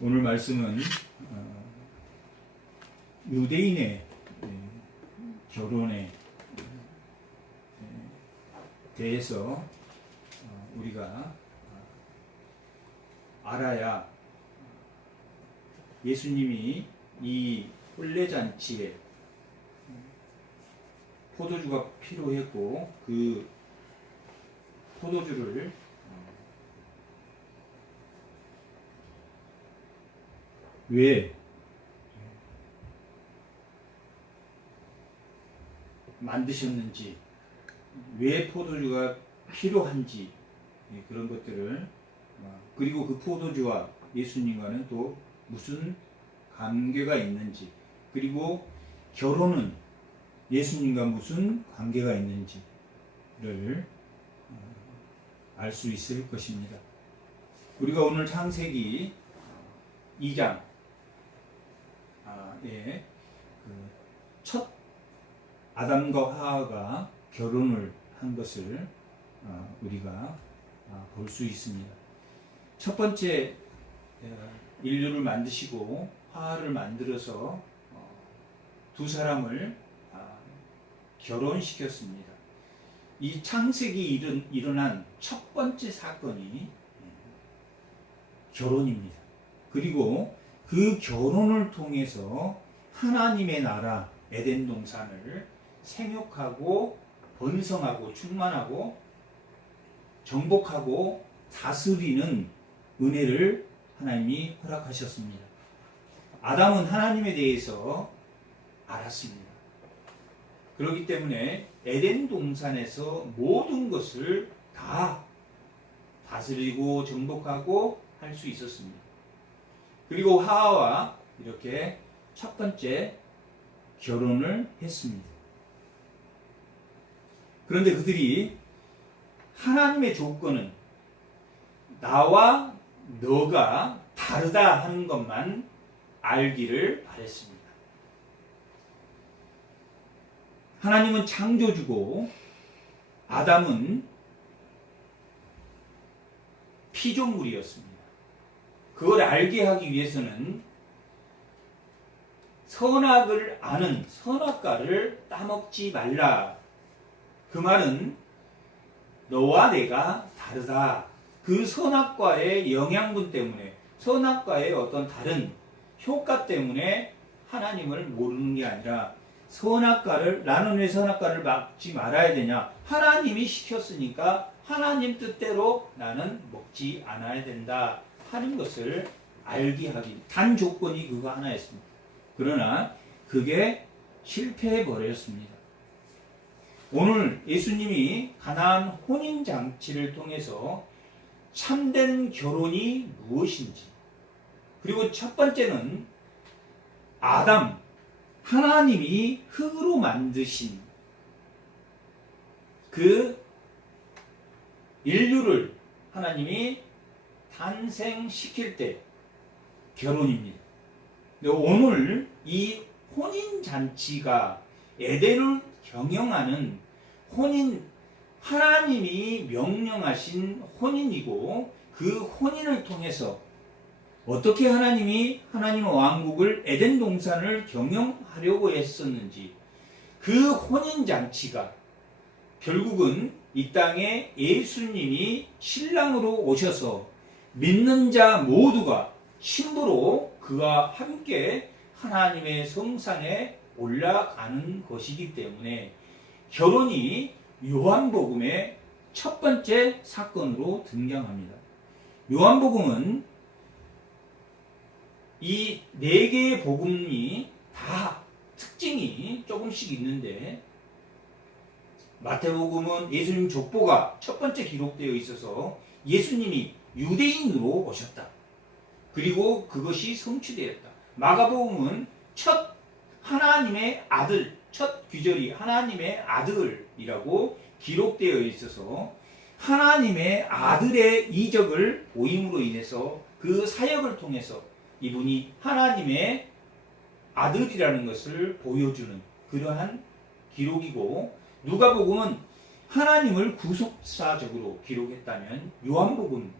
오늘 말씀은 유대인의 결혼에 대해서 우리가 알아야 예수님이 이 혼례잔치에 포도주가 필요했고 그 포도주를 왜 만드셨는지, 왜 포도주가 필요한지, 그런 것들을, 그리고 그 포도주와 예수님과는 또 무슨 관계가 있는지, 그리고 결혼은 예수님과 무슨 관계가 있는지를 알 수 있을 것입니다. 우리가 오늘 창세기 2장에 첫 아담과 하와가 결혼을 한 것을 우리가 볼 수 있습니다. 첫 번째 인류를 만드시고 하와를 만들어서 두 사람을 결혼시켰습니다. 이 창세기 일어난 첫 번째 사건이 결혼입니다. 그리고 그 결혼을 통해서 하나님의 나라 에덴 동산을 생육하고 번성하고 충만하고 정복하고 다스리는 은혜를 하나님이 허락하셨습니다. 아담은 하나님에 대해서 알았습니다. 그렇기 때문에 에덴 동산에서 모든 것을 다 다스리고 정복하고 할 수 있었습니다. 그리고 하와와 이렇게 첫 번째 결혼을 했습니다. 그런데 그들이 하나님의 조건은 나와 너가 다르다 하는 것만 알기를 바랬습니다. 하나님은 창조주고 아담은 피조물이었습니다. 그걸 알게 하기 위해서는 선악을 아는 선악과를 따먹지 말라. 그 말은 너와 내가 다르다. 그 선악과의 영양분 때문에, 선악과의 어떤 다른 효과 때문에 하나님을 모르는 게 아니라 선악과를, 나는 왜 선악과를 먹지 말아야 되냐? 하나님이 시켰으니까 하나님 뜻대로 나는 먹지 않아야 된다 하는 것을 알게 하기, 단 조건이 그거 하나였습니다. 그러나 그게 실패해 버렸습니다. 오늘 예수님이 가나안 혼인잔치를 통해서 참된 결혼이 무엇인지, 그리고 첫 번째는 아담, 하나님이 흙으로 만드신 그 인류를 하나님이 탄생시킬 때 결혼입니다. 오늘 이 혼인잔치가 에덴을 경영하는 혼인, 하나님이 명령하신 혼인이고, 그 혼인을 통해서 어떻게 하나님이 하나님의 왕국을, 에덴 동산을 경영하려고 했었는지, 그 혼인잔치가 결국은 이 땅에 예수님이 신랑으로 오셔서 믿는 자 모두가 신부로 그와 함께 하나님의 성산에 올라가는 것이기 때문에 결혼이 요한복음의 첫 번째 사건으로 등장합니다. 요한복음은 이 네 개의 복음이 다 특징이 조금씩 있는데, 마태복음은 예수님 족보가 첫 번째 기록되어 있어서 예수님이 유대인으로 오셨다. 그리고 그것이 성취되었다. 마가복음은 첫 하나님의 아들, 첫 귀절이 하나님의 아들이라고 기록되어 있어서 하나님의 아들의 이적을 보임으로 인해서 그 사역을 통해서 이분이 하나님의 아들이라는 것을 보여주는 그러한 기록이고, 누가복음은 하나님을 구속사적으로 기록했다면 요한복음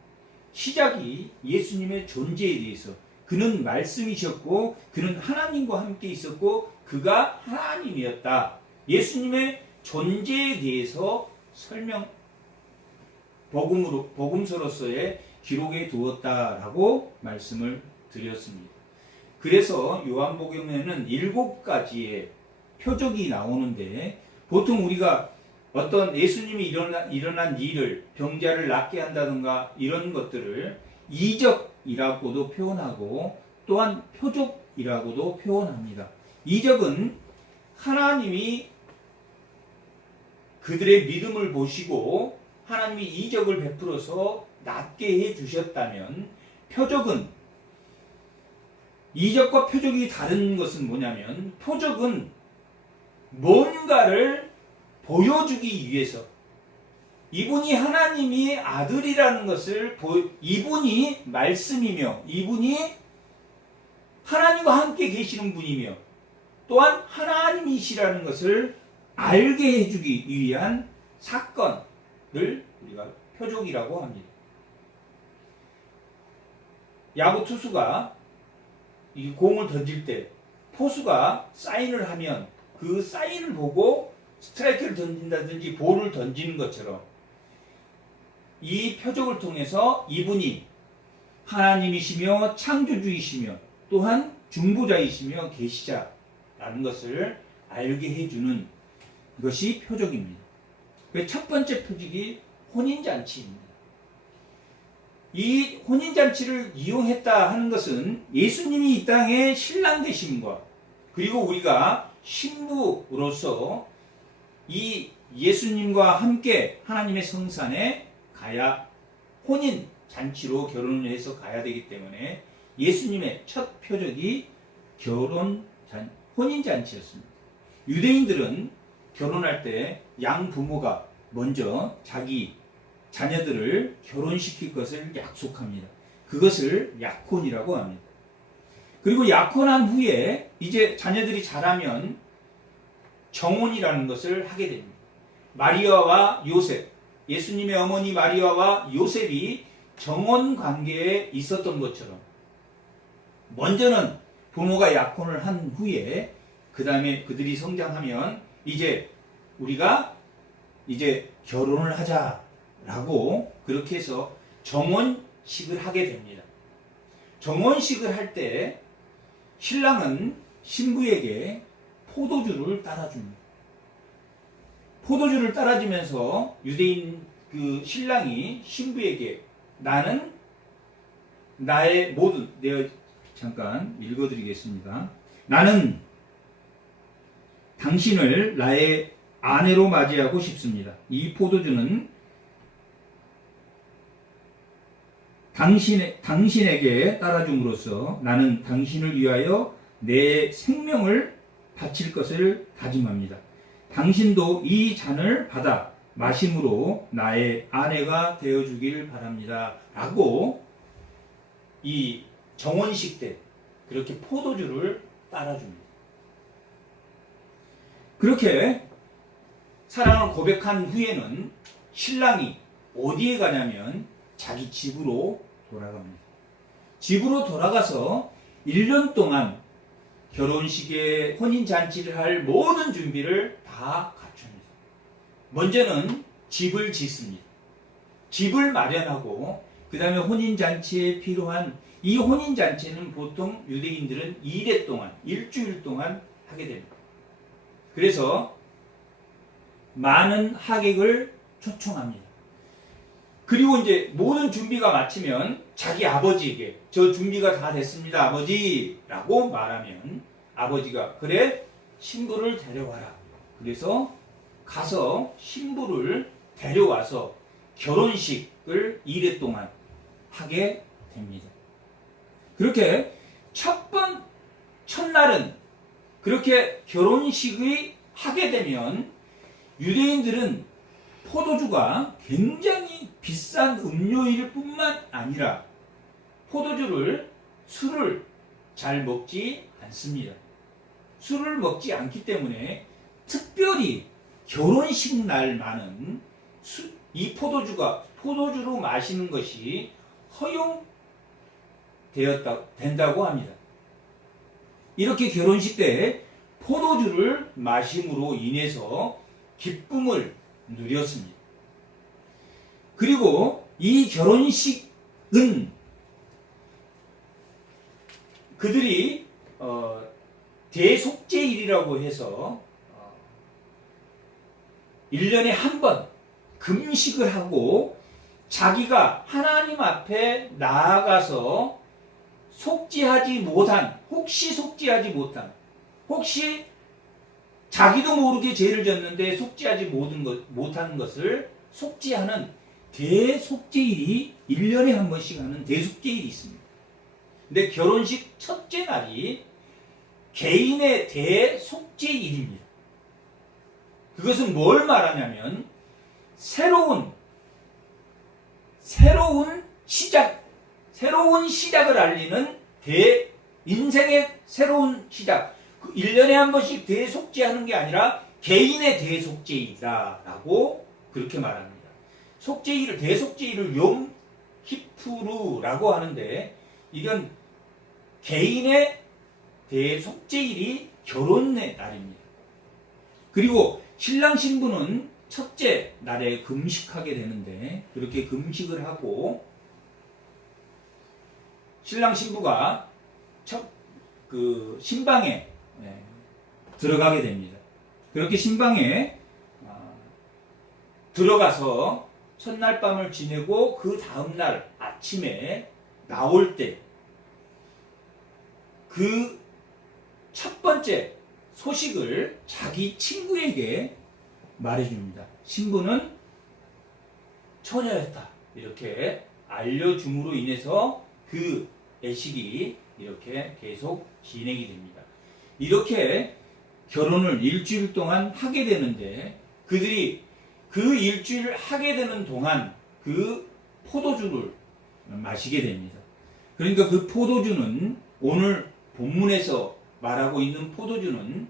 시작이 예수님의 존재에 대해서, 그는 말씀이셨고 그는 하나님과 함께 있었고 그가 하나님이었다. 예수님의 존재에 대해서 복음서로서의 기록에 두었다라고 말씀을 드렸습니다. 그래서 요한복음에는 7가지의 표적이 나오는데 보통 우리가 어떤 예수님이 일어난 일을 병자를 낫게 한다든가 이런 것들을 이적이라고도 표현하고 또한 표적이라고도 표현합니다. 이적은 하나님이 그들의 믿음을 보시고 하나님이 이적을 베풀어서 낫게 해주셨다면, 표적은, 이적과 표적이 다른 것은 뭐냐면, 표적은 뭔가를 보여주기 위해서, 이분이 하나님이 아들이라는 것을 이분이 말씀이며 이분이 하나님과 함께 계시는 분이며 또한 하나님이시라는 것을 알게 해주기 위한 사건을 우리가 표적이라고 합니다. 야구 투수가 이 공을 던질 때 포수가 사인을 하면 그 사인을 보고 스트라이크를 던진다든지 볼을 던지는 것처럼 이 표적을 통해서 이분이 하나님이시며 창조주이시며 또한 중보자이시며 계시자라는 것을 알게 해주는 것이 표적입니다. 첫 번째 표적이 혼인잔치입니다. 이 혼인잔치를 이용했다 하는 것은 예수님이 이 땅에 신랑 되심과 그리고 우리가 신부로서 이 예수님과 함께 하나님의 성산에 가야 혼인잔치로 결혼을 해서 가야 되기 때문에 예수님의 첫 표적이 혼인잔치였습니다. 유대인들은 결혼할 때 양부모가 먼저 자기 자녀들을 결혼시킬 것을 약속합니다. 그것을 약혼이라고 합니다. 그리고 약혼한 후에 이제 자녀들이 자라면 정혼이라는 것을 하게 됩니다. 마리아와 요셉, 예수님의 어머니 마리아와 요셉이 정혼 관계에 있었던 것처럼 먼저는 부모가 약혼을 한 후에 그 다음에 그들이 성장하면 이제 우리가 이제 결혼을 하자라고 그렇게 해서 정혼식을 하게 됩니다. 정혼식을 할 때 신랑은 신부에게 포도주를 따라줍니다. 포도주를 따라주면서 유대인 그 신랑이 신부에게 나는 나의 모든, 내가 잠깐 읽어드리겠습니다. 나는 당신을 나의 아내로 맞이하고 싶습니다. 이 포도주는 당신에게 따라줌으로써 나는 당신을 위하여 내 생명을 바칠 것을 다짐합니다. 당신도 이 잔을 받아 마심으로 나의 아내가 되어주길 바랍니다. 라고 이 정혼식 때 그렇게 포도주를 따라줍니다. 그렇게 사랑을 고백한 후에는 신랑이 어디에 가냐면 자기 집으로 돌아갑니다. 집으로 돌아가서 1년 동안 결혼식에 혼인잔치를 할 모든 준비를 다 갖춥니다. 먼저는 집을 짓습니다. 집을 마련하고 그 다음에 혼인잔치에 필요한 이 혼인잔치는 보통 유대인들은 2대 동안 일주일 동안 하게 됩니다. 그래서 많은 하객을 초청합니다. 그리고 이제 모든 준비가 마치면 자기 아버지에게 저 준비가 다 됐습니다 아버지라고 말하면 아버지가 그래 신부를 데려와라. 그래서 가서 신부를 데려와서 결혼식을 2대 동안 하게 됩니다. 그렇게 첫날은 그렇게 결혼식을 하게 되면 유대인들은 포도주가 굉장히 비싼 음료일 뿐만 아니라 술을 잘 먹지 않습니다. 술을 먹지 않기 때문에 특별히 결혼식 날만은 이 포도주로 마시는 것이 허용되지 된다고 합니다. 이렇게 결혼식 때 포도주를 마심으로 인해서 기쁨을 누렸습니다. 그리고 이 결혼식은 그들이 대속죄일이라고 해서 1년에 한 번 금식을 하고 자기가 하나님 앞에 나아가서 혹시 속죄하지 못한, 혹시 자기도 모르게 죄를 졌는데 속죄하지 못하는 것을 속죄하는 대속죄일이 1년에 한 번씩 하는 대속죄일이 있습니다. 근데 결혼식 첫째 날이 개인의 대속죄일입니다. 그것은 뭘 말하냐면 새로운 시작을 알리는 인생의 새로운 시작. 1년에 한 번씩 대속죄하는 게 아니라 개인의 대속죄이다라고 그렇게 말합니다. 대속죄일을 욤키푸르라고 하는데 이건 개인의 대속죄일이 결혼의 날입니다. 그리고 신랑 신부는 첫째 날에 금식하게 되는데 그렇게 금식을 하고 신랑 신부가 신방에 들어가게 됩니다. 그렇게 신방에 들어가서 첫날 밤을 지내고 그 다음날 아침에 나올 때 그 첫 번째 소식을 자기 친구에게 말해줍니다. 신부는 처녀였다. 이렇게 알려줌으로 인해서 그 애식이 이렇게 계속 진행이 됩니다. 이렇게 결혼을 일주일 동안 하게 되는데 그들이 그 일주일 하게 되는 동안 그 포도주를 마시게 됩니다. 그러니까 그 포도주는 오늘 본문에서 말하고 있는 포도주는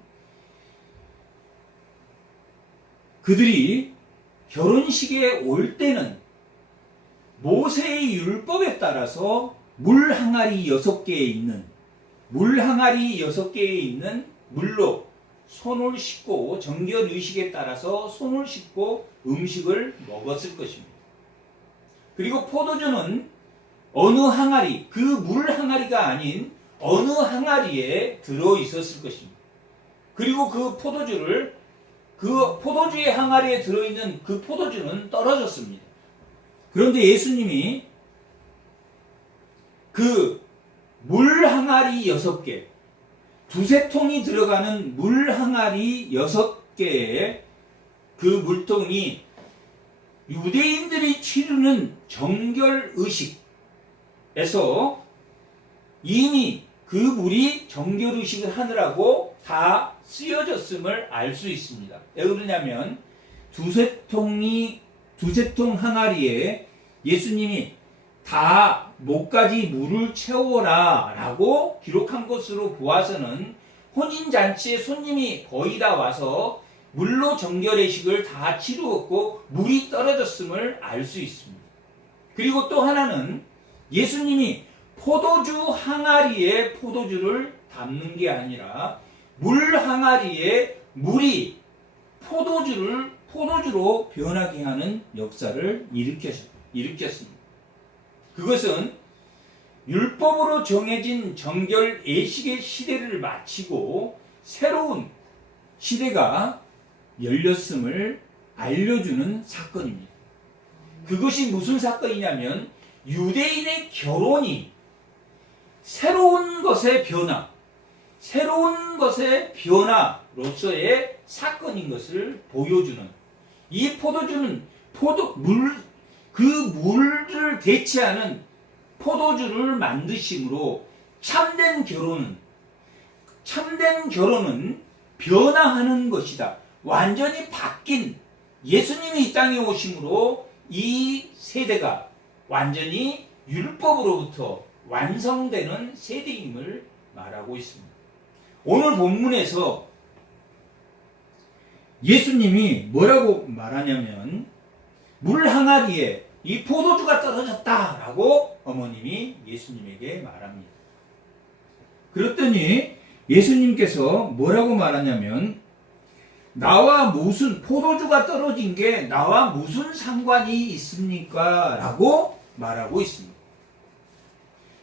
그들이 결혼식에 올 때는 모세의 율법에 따라서 물 항아리 6개에 있는 물로 손을 씻고 정결 의식에 따라서 손을 씻고 음식을 먹었을 것입니다. 그리고 포도주는 어느 항아리, 그 물 항아리가 아닌 어느 항아리에 들어 있었을 것입니다. 그리고 그 포도주의 항아리에 들어있는 그 포도주는 떨어졌습니다. 그런데 예수님이 그 물 항아리 6개, 두세 통이 들어가는 물 항아리 6개의 그 물통이 유대인들이 치르는 정결 의식에서 이미 그 물이 정결 의식을 하느라고 다 쓰여졌음을 알 수 있습니다. 왜 그러냐면 두세 통 항아리에 예수님이 다 목까지 물을 채워라 라고 기록한 것으로 보아서는 혼인잔치에 손님이 거의 다 와서 물로 정결의식을 다 치루었고 물이 떨어졌음을 알 수 있습니다. 그리고 또 하나는 예수님이 포도주 항아리에 포도주를 담는 게 아니라 물 항아리에 물이 포도주로 변하게 하는 역사를 일으켰습니다. 그것은 율법으로 정해진 정결 예식의 시대를 마치고 새로운 시대가 열렸음을 알려주는 사건입니다. 그것이 무슨 사건이냐면 유대인의 결혼이 새로운 것의 변화로서의 사건인 것을 보여주는, 이 포도주는 그 물을 대체하는 포도주를 만드심으로 참된 결혼은 변화하는 것이다. 완전히 바뀐, 예수님이 이 땅에 오심으로 이 세대가 완전히 율법으로부터 완성되는 세대임을 말하고 있습니다. 오늘 본문에서 예수님이 뭐라고 말하냐면 물 항아리에 이 포도주가 떨어졌다라고 어머님이 예수님에게 말합니다. 그랬더니 예수님께서 뭐라고 말하냐면 나와 무슨 포도주가 떨어진 게 나와 무슨 상관이 있습니까? 라고 말하고 있습니다.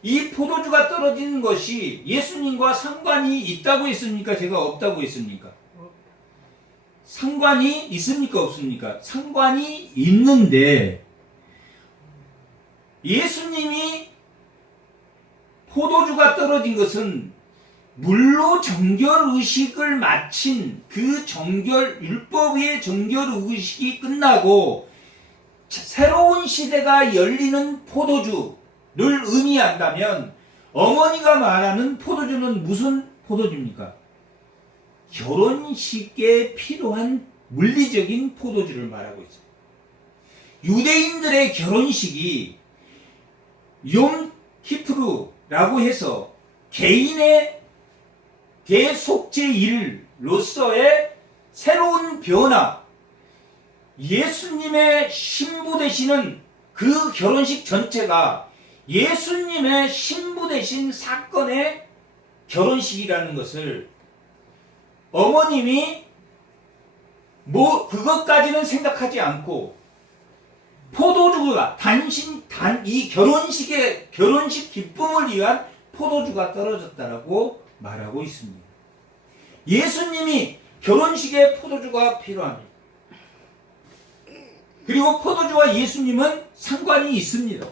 이 포도주가 떨어지는 것이 예수님과 상관이 있다고 했습니까? 제가 없다고 했습니까? 상관이 있습니까? 없습니까? 상관이 있는데 예수님이 포도주가 떨어진 것은 물로 정결의식을 마친 그 율법의 정결의식이 끝나고 새로운 시대가 열리는 포도주를 의미한다면 어머니가 말하는 포도주는 무슨 포도주입니까? 결혼식에 필요한 물리적인 포도주를 말하고 있어요. 유대인들의 결혼식이 욤 키프루라고 해서 개인의 대속죄일로서의 새로운 변화, 예수님의 신부 되시는 그 결혼식 전체가 예수님의 신부 되신 사건의 결혼식이라는 것을 어머님이 그것까지는 생각하지 않고 포도주가 이 결혼식 기쁨을 위한 포도주가 떨어졌다라고 말하고 있습니다. 예수님이 결혼식에 포도주가 필요합니다. 그리고 포도주와 예수님은 상관이 있습니다.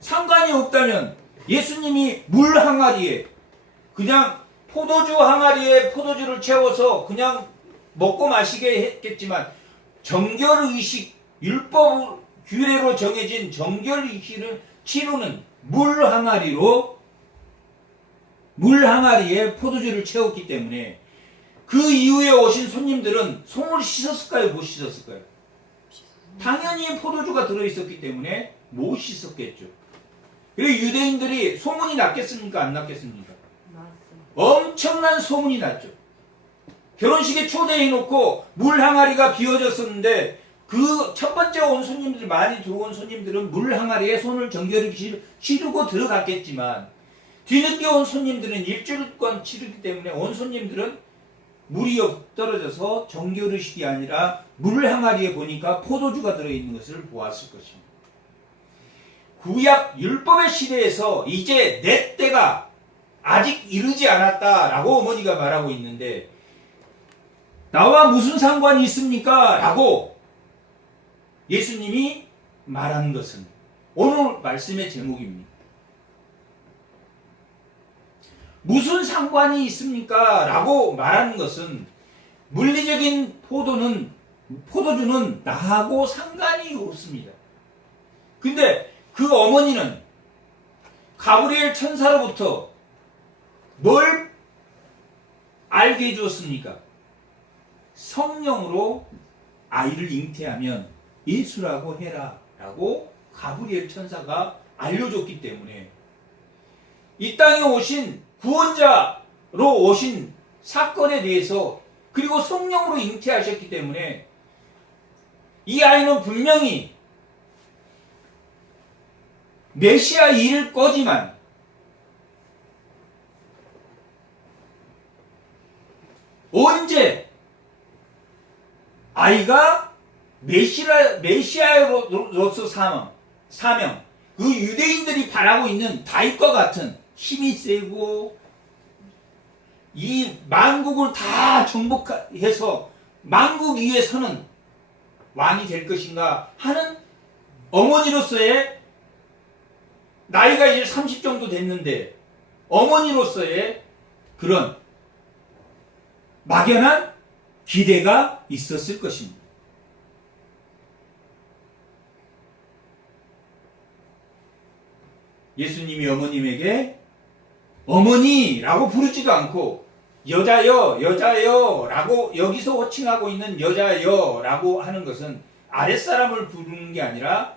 상관이 없다면 예수님이 물 항아리에 그냥 포도주 항아리에 포도주를 채워서 그냥 먹고 마시게 했겠지만 정결의식, 율법 규례로 정해진 정결의식을 치르는 물 항아리에 포도주를 채웠기 때문에 그 이후에 오신 손님들은 손을 씻었을까요? 못 씻었을까요? 당연히 포도주가 들어있었기 때문에 못 씻었겠죠. 그리고 유대인들이 소문이 났겠습니까? 안 났겠습니까? 엄청난 소문이 났죠. 결혼식에 초대해놓고 물 항아리가 비워졌었는데 그 첫 번째 온 손님들, 많이 들어온 손님들은 물 항아리에 손을 정결히 치르고 들어갔겠지만 뒤늦게 온 손님들은 일주일간 치르기 때문에 온 손님들은 물이 떨어져서 정결의식이 아니라 물 항아리에 보니까 포도주가 들어있는 것을 보았을 것입니다. 구약 율법의 시대에서 이제 내 때가 아직 이르지 않았다라고 어머니가 말하고 있는데 나와 무슨 상관이 있습니까? 라고 예수님이 말한 것은 오늘 말씀의 제목입니다. 무슨 상관이 있습니까? 라고 말하는 것은 물리적인 포도주는 나하고 상관이 없습니다. 근데 그 어머니는 가브리엘 천사로부터 뭘 알게 해주었습니까? 성령으로 아이를 잉태하면 예수라고 해라 라고 가브리엘 천사가 알려줬기 때문에 이 땅에 오신 구원자로 오신 사건에 대해서 그리고 성령으로 잉태하셨기 때문에 이 아이는 분명히 메시아일 거지만 언제 아이가 메시아로서 사명, 그 유대인들이 바라고 있는 다윗과 같은 힘이 세고 이 만국을 다 정복해서 만국 위에 서는 왕이 될 것인가 하는 어머니로서의 나이가 이제 30 정도 됐는데 어머니로서의 그런 막연한 기대가 있었을 것입니다. 예수님이 어머님에게 어머니라고 부르지도 않고 여자여 라고 여기서 호칭하고 있는 여자여 라고 하는 것은 아랫사람을 부르는 게 아니라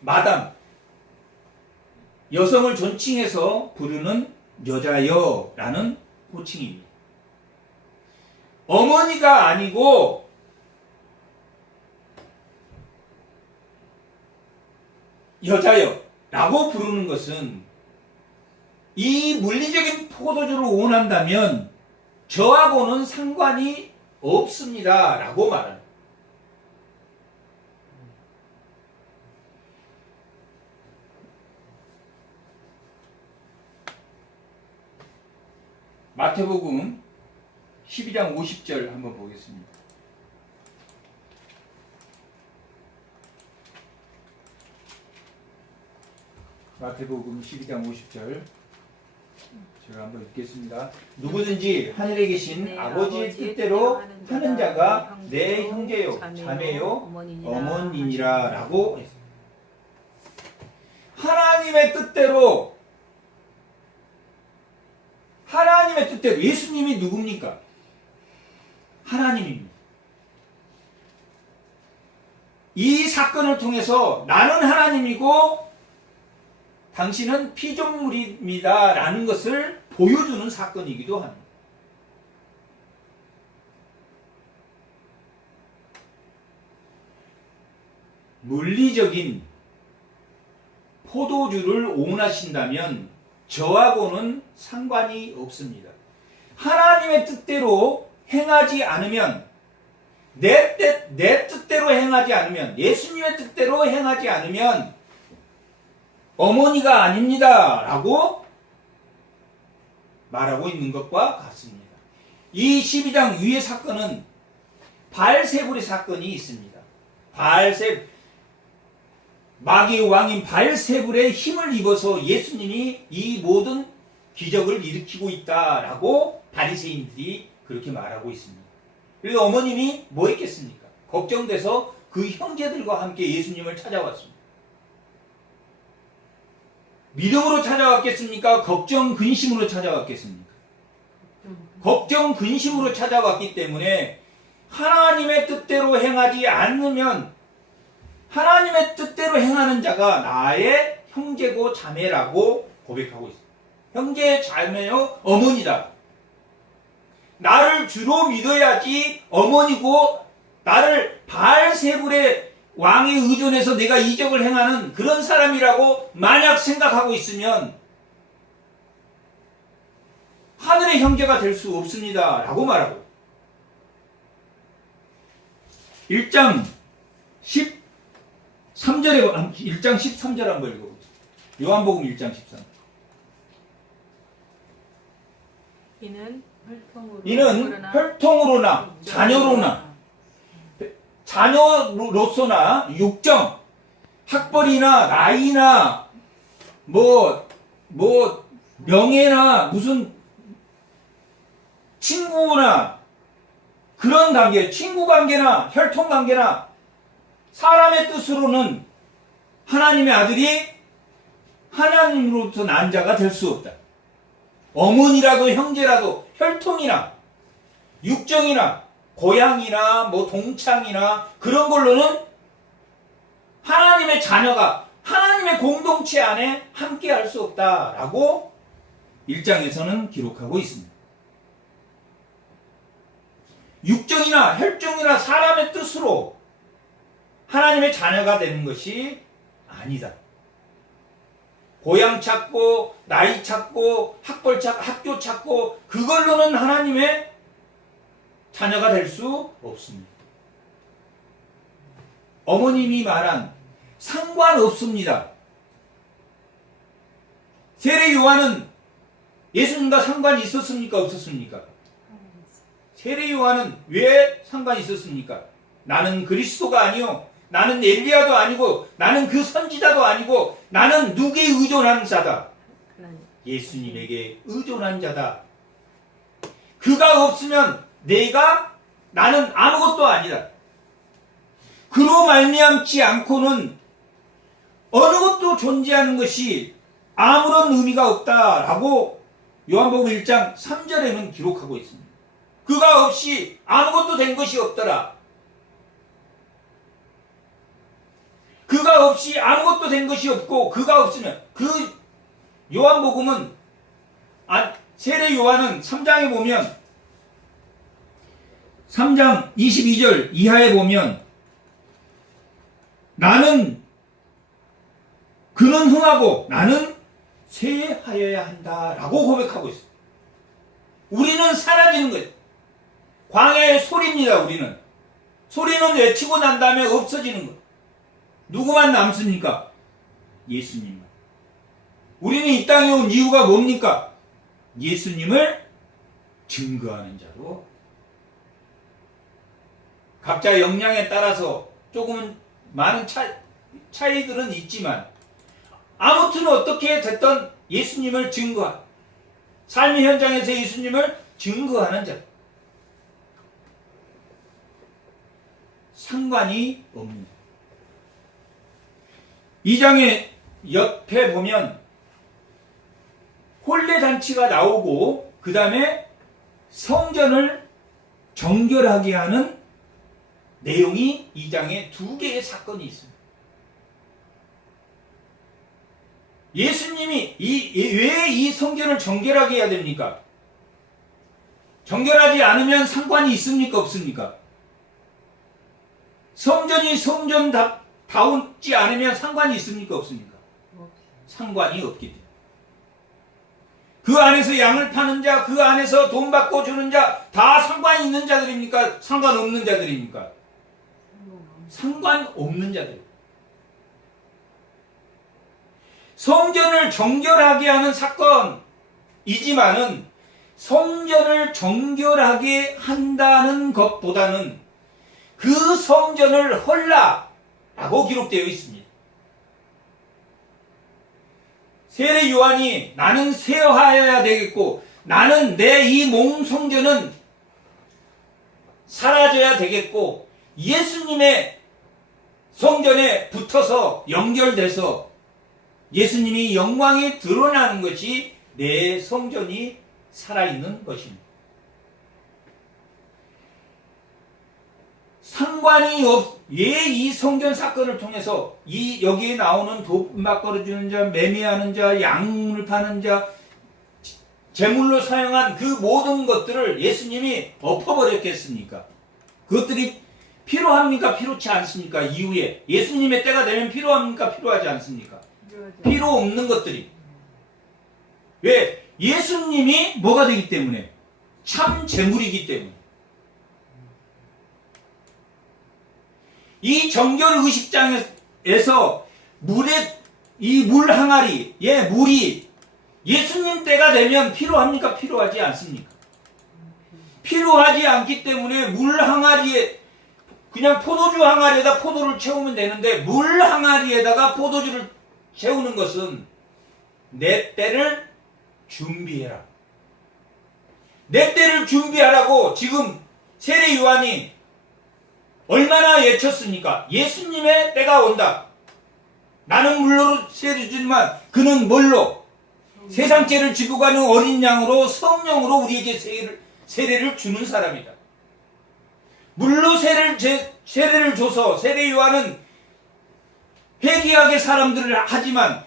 마담, 여성을 존칭해서 부르는 여자여 라는 호칭입니다. 어머니가 아니고 여자여 라고 부르는 것은 이 물리적인 포도주를 원한다면 저하고는 상관이 없습니다 라고 말합니다. 마태복음 12장 50절 한번 보겠습니다. 마태복음 12장 50절 제가 한번 읽겠습니다. 누구든지 하늘에 계신 아버지의 뜻대로 하는 자가 내 형제요 자매요 어머니니라 라고 했습니다. 하나님의 뜻대로 예수님이 누굽니까? 하나님입니다. 이 사건을 통해서 나는 하나님이고 당신은 피조물입니다 라는 것을 보여주는 사건이기도 합니다. 물리적인 포도주를 원하신다면 저하고는 상관이 없습니다. 하나님의 뜻대로 행하지 않으면 내 뜻대로 행하지 않으면 예수님의 뜻대로 행하지 않으면 어머니가 아닙니다 라고 말하고 있는 것과 같습니다. 이 12장 위의 사건은 바알세불의 사건이 있습니다. 마귀의 왕인 바알세불의 힘을 입어서 예수님이 이 모든 기적을 일으키고 있다라고 바리새인들이 그렇게 말하고 있습니다. 그래서 어머님이 뭐 했겠습니까? 걱정돼서 그 형제들과 함께 예수님을 찾아왔습니다. 믿음으로 찾아왔겠습니까? 걱정, 근심으로 찾아왔겠습니까? 걱정, 근심으로 찾아왔기 때문에 하나님의 뜻대로 행하지 않으면 하나님의 뜻대로 행하는 자가 나의 형제고 자매라고 고백하고 있습니다. 형제, 자매요, 어머니다. 나를 주로 믿어야지 어머니고 나를 바알세불의 왕에 의존해서 내가 이적을 행하는 그런 사람이라고 만약 생각하고 있으면 하늘의 형제가 될 수 없습니다 라고 말하고 1장 13절에 1장 13절 한번 읽어보세요. 요한복음 1장 13절. 이는 혈통으로나 자녀로서나 육정, 학벌이나 나이나 명예나 무슨 친구나 그런 관계, 친구 관계나 혈통 관계나 사람의 뜻으로는 하나님의 아들이 하나님으로부터 난 자가 될 수 없다. 어머니라도 형제라도 혈통이나 육정이나 고향이나 동창이나 그런 걸로는 하나님의 자녀가 하나님의 공동체 안에 함께 할 수 없다라고 1장에서는 기록하고 있습니다. 육정이나 혈통이나 사람의 뜻으로 하나님의 자녀가 되는 것이 아니다. 고향 찾고 나이 찾고 학벌 찾고 학교 찾고 그걸로는 하나님의 자녀가 될 수 없습니다. 어머님이 말한 상관없습니다. 세례 요한은 예수님과 상관이 있었습니까? 없었습니까? 세례 요한은 왜 상관이 있었습니까? 나는 그리스도가 아니요, 나는 엘리야도 아니고, 나는 그 선지자도 아니고, 나는 누구에 의존하는 자다? 예수님에게 의존한 자다. 그가 없으면 나는 아무것도 아니다. 그로 말미암지 않고는 어느 것도 존재하는 것이 아무런 의미가 없다라고 요한복음 1장 3절에는 기록하고 있습니다. 그가 없이 아무것도 된 것이 없더라. 그가 없이 아무것도 된 것이 없고 그가 없으면 그 요한복음은 세례 요한은 3장에 보면 3장 22절 이하에 보면 나는 그는 흥하고 나는 쇠하여야 한다라고 고백하고 있어요. 우리는 사라지는 거예요. 광야의 소리입니다. 우리는 소리는 외치고 난 다음에 없어지는 거예요. 누구만 남습니까? 예수님만. 우리는 이 땅에 온 이유가 뭡니까? 예수님을 증거하는 자로. 각자 역량에 따라서 조금은 많은 차이들은 있지만 아무튼 어떻게 됐던 예수님을 증거한, 삶의 현장에서 예수님을 증거하는 자. 상관이 없는. 이 장의 옆에 보면 혼례잔치가 나오고 그 다음에 성전을 정결하게 하는 내용이 이 장에 두 개의 사건이 있습니다. 예수님이 왜 이 성전을 정결하게 해야 됩니까? 정결하지 않으면 상관이 있습니까? 없습니까? 성전이 성전다우지 않으면 상관이 있습니까? 없습니까? 상관이 없기 때문에. 그 안에서 양을 파는 자, 그 안에서 돈 받고 주는 자, 다 상관이 있는 자들입니까? 상관없는 자들입니까? 상관없는 자들. 성전을 정결하게 하는 사건이지만은 성전을 정결하게 한다는 것보다는 그 성전을 헐라라고 기록되어 있습니다. 세례 요한이 나는 세어하여야 되겠고 나는 내 이 몸 성전은 사라져야 되겠고 예수님의 성전에 붙어서 연결돼서 예수님이 영광이 드러나는 것이 내 성전이 살아있는 것입니다. 상관이 왜 이 성전 사건을 통해서 여기에 나오는 돈밥 걸어주는 자, 매매하는 자, 양을 파는 자, 제물로 사용한 그 모든 것들을 예수님이 엎어버렸겠습니까? 그것들이 필요합니까? 필요치 않습니까? 이후에 예수님의 때가 되면 필요합니까? 필요하지 않습니까? 필요 없는 것들이. 왜? 예수님이 뭐가 되기 때문에? 참 제물이기 때문에. 이 정결 의식장에서 이 물 항아리의 물이 예수님 때가 되면 필요합니까? 필요하지 않습니까? 필요하지 않기 때문에 물 항아리에 그냥 포도주 항아리에다 포도를 채우면 되는데 물 항아리에다가 포도주를 채우는 것은 내 때를 준비해라. 내 때를 준비하라고 지금 세례 요한이 얼마나 외쳤습니까? 예수님의 때가 온다. 나는 물로 세례 주지만 그는 뭘로? 세상 죄를 지고 가는 어린 양으로 성령으로 우리에게 세례를 주는 사람이다. 물로 세례를 줘서 세례 요한은 회개하게 사람들을 하지만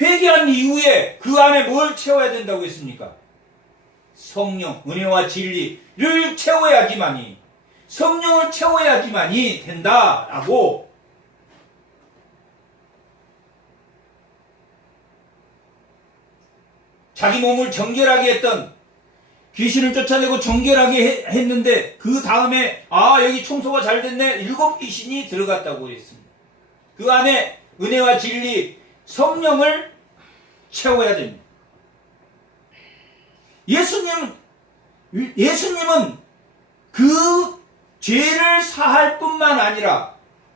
회개한 이후에 그 안에 뭘 채워야 된다고 했습니까? 성령, 은혜와 진리를 채워야지만이, 성령을 채워야지만이 된다라고 자기 몸을 정결하게 했던, 귀신을 쫓아내고 정결하게 했는데 그 다음에 여기 청소가 잘 됐네, 7 귀신이 들어갔다고 했습니다. 그 안에 은혜와 진리, 성령을 채워야 됩니다. 예수님은 그 죄를 사할 뿐만 아니라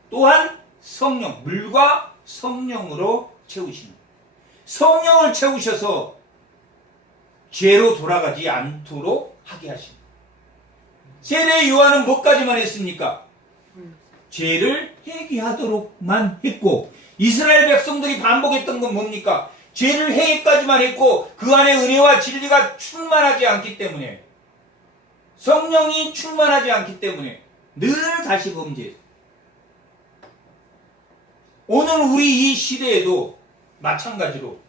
또한 성령, 물과 성령으로 채우십니다. 성령을 채우셔서 죄로 돌아가지 않도록 하게 하십니다. 세례 요한은 뭐까지만 했습니까? 죄를 회개하도록만 했고, 이스라엘 백성들이 반복했던 건 뭡니까? 죄를 회개까지만 했고 그 안에 은혜와 진리가 충만하지 않기 때문에, 성령이 충만하지 않기 때문에 늘 다시 범죄했어요. 오늘 우리 이 시대에도 마찬가지로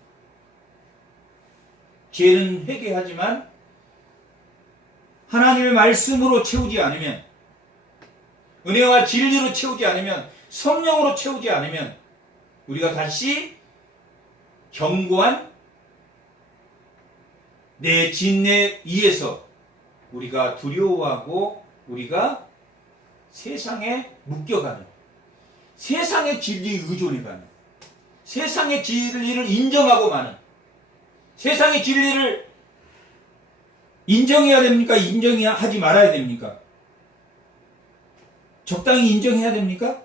죄는 회개하지만 하나님의 말씀으로 채우지 않으면, 은혜와 진리로 채우지 않으면, 성령으로 채우지 않으면 우리가 다시 견고한 내 진내 위에서 우리가 두려워하고 우리가 세상에 묶여가는, 세상의 진리에 의존해가는, 세상의 진리를 인정하고 마는, 세상의 진리를 인정해야 됩니까? 인정하지 말아야 됩니까? 적당히 인정해야 됩니까?